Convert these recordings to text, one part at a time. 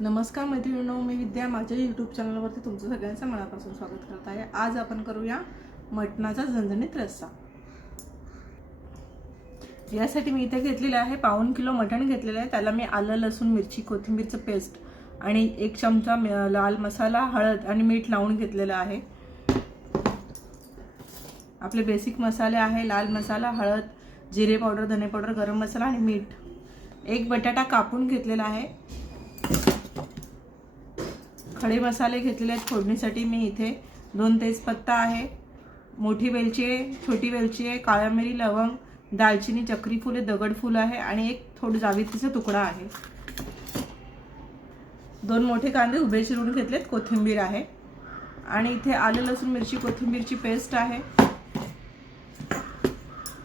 नमस्कार मैत्रिणींनो, मी विद्या माझ्या यूट्यूब चॅनलवरती तुमचं सगळ्यांचं मनापासून स्वागत करत आहे। आज आपण करूया मटणाचा झणझणीत रस्सा। यासाठी मी इथे घेतलेला आहे 1.5 किलो मटण घेतलेलं आहे। त्याला मी आलं लसूण मिरची कोथिंबीरचं पेस्ट आणि 1 चमचा लाल मसाला हळद आणि मीठ लावून घेतलेलं आहे। आपले बेसिक मसाले आहे लाल मसाला हळद जिरे पावडर धने पावडर गरम मसाला आणि मीठ। 1 बटाटा कापून घेतलेला आहे। खडे मसाले घेतलेले आहेत फोडणीसाठी। मी इथे 2 तेजपत्ता आहे, मोठी वेलची आहे, छोटी वेलची आहे, काळी मिरी, लवंग, दालचिनी, चक्री फूल, दगड फूल आहे आणि एक थोडा जावित्रीचा तुकडा आहे। 2 मोठे कांदे उभे चिरून घेतलेत, कोथिंबीर आहे आणि इथे आलं लसूण मिरची कोथिंबीरची पेस्ट आहे।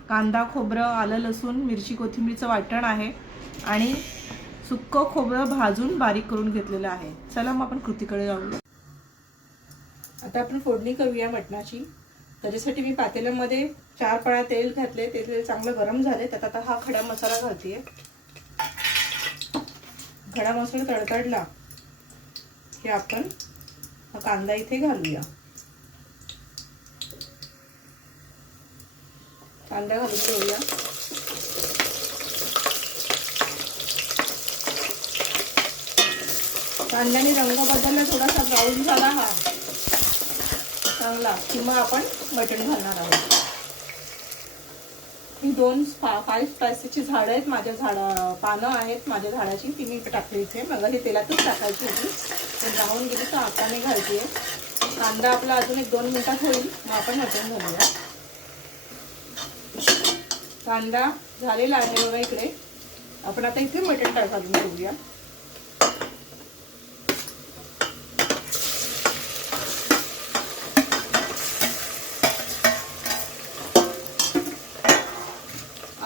कांदा खोबरं आलं लसूण मिरची कोथिंबीरचं वाटण आहे आणि सुक्क खोबरं भाजून बारीक करून घेतलेलं आहे। चला मग आपण कृतीकडे जाऊया। आता आपण फोडणी करूया मटणाची। त्याच्यासाठी मी पातेल्यामध्ये 4 पळा तेल घातले। तेल चांगलं गरम झाले, त्यात आता हा खडा मसाला घालते। खडा मसाला तडतडला की आपण हा कांदा इथे घालूया। कांदा घालून घेऊया। कांद्याने रंग बदलला, थोडासा ब्राऊन झाला हा चांगला की मग आपण मटण घालणार आहोत। ही 2 5 स्पायसीची झाडं आहेत, माझ्या पानं आहेत माझ्या झाडाची, ती मी टाकली इथे। मला हे तेलातच टाकायची होती, पण राहून गेली तर आता मी घालते। कांदा आपला अजून 1-2 मिनिटात होईल, मग आपण मटण घालूया। कांदा झालेला आहे बघा इकडे। आपण आता इथे मटण घालून घेऊया।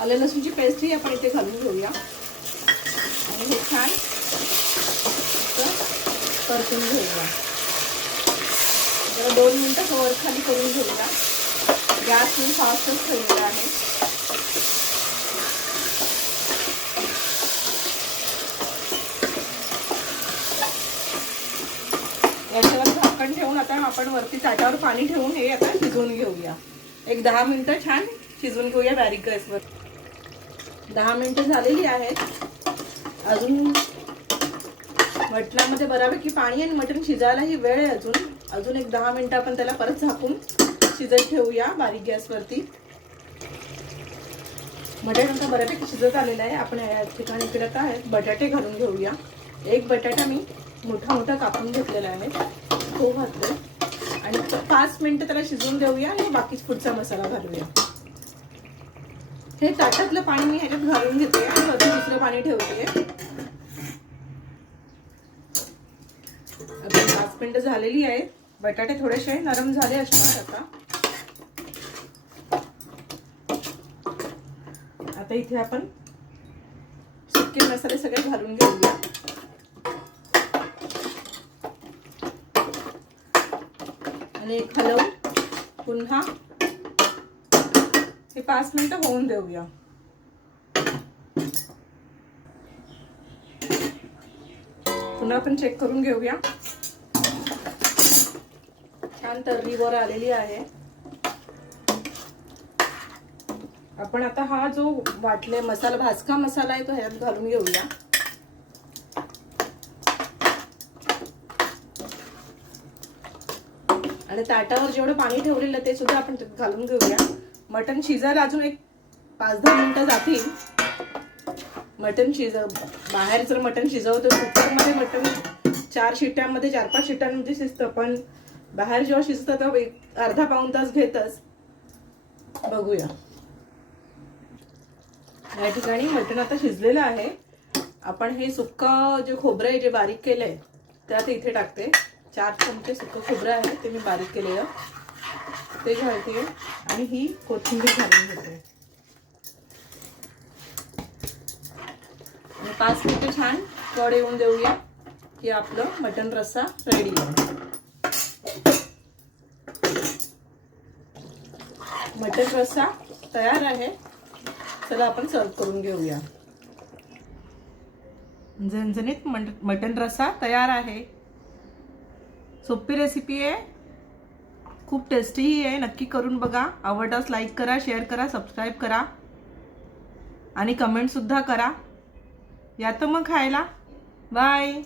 आलं लसूणची पेस्ट ही आपण इथे घालून घेऊया आणि हे छान परतून घेऊया। जरा 2 मिनिटं वर खाली करून घेऊया। गॅस मी फास्टच ठेवलेला आहे। याच्यावर झाकण ठेवून आता आपण वरती ताटावर पाणी ठेवून हे आता शिजवून घेऊया। एक 10 मिनिटं छान शिजवून घेऊया बारीक गॅसवर। 10 मिनिटं झालेली आहेत। अजून मटणामध्ये बऱ्यापैकी पाणी आणि मटण शिजायलाही वेळ आहे। अजून एक 10 मिनिटं आपण त्याला परत झाकून शिजत ठेवूया बारीक गॅसवरती। मटण आता बऱ्यापैकी शिजत आलेलं आहे। आपण या ठिकाणी इकडे आता बटाटे घालून घेऊया। 1 बटाटा मी मोठा कापून घेतलेला आहे, तो घातले आणि 5 मिनिटं त्याला शिजवून देऊया आणि बाकीच पुढचा मसाला घालूया। हे ताटातलं पाणी मी ह्याच्यात घालून घेते आणि वरती दुसरं पाणी ठेवते। आता 5 मिनिटं झालेली आहेत। बटाटे थोडेसे नरम झाले असणार आता इथे आपण सुके मसाले सगळे घालून घेऊया आणि हलवून पुन्हा हे 5 मिनिटं होऊन देऊया। पुन्हा आपण चेक करून घेऊया। छान तर्रीवर आलेली आहे। आपण आता हा जो वाटले मसाला भाजका मसाला आहे तो ह्यात घालून घेऊया। आणि ताटावर जेवढं पाणी ठेवलेलं ते सुद्धा आपण घालून घेऊया। मटण शिजायला अजून एक 5-10 मिनिटं जातील। मटण बाहेर जर मटण शिजवतो कुकरमध्ये मटण 4 शिट्ट्यांमध्ये 4-5 शिट्ट्यांमध्ये शिजतं, पण बाहेर जेव्हा शिजतं तेव्हा अर्धा-पाऊण तास घेतच। बघूया या ठिकाणी मटण आता शिजलेलं आहे। आपण हे सुक्क जे खोबरं आहे जे बारीक केलंय त्यात इथे टाकते। 4 चमचे सुक्क खोबरं आहे ते मी बारीक केलेलं ते घालते आणि ही कोथिंबीर घालून घेते आणि 5 मिनिटं छान कड येऊन देऊया की आपलं मटण रस्सा रेडी आहे। मटण रस्सा तयार आहे। चला आपण सर्व करून घेऊया। झणझणीत मटण रस्सा तयार आहे. सोपी रेसिपी आहे, खूप टेस्टीही आहे. नक्की करून बघा. आवडल्यास लाईक करा, शेअर करा, सबस्क्राईब करा आणि कमेंटसुद्धा करा. या तर मग खायला. बाय.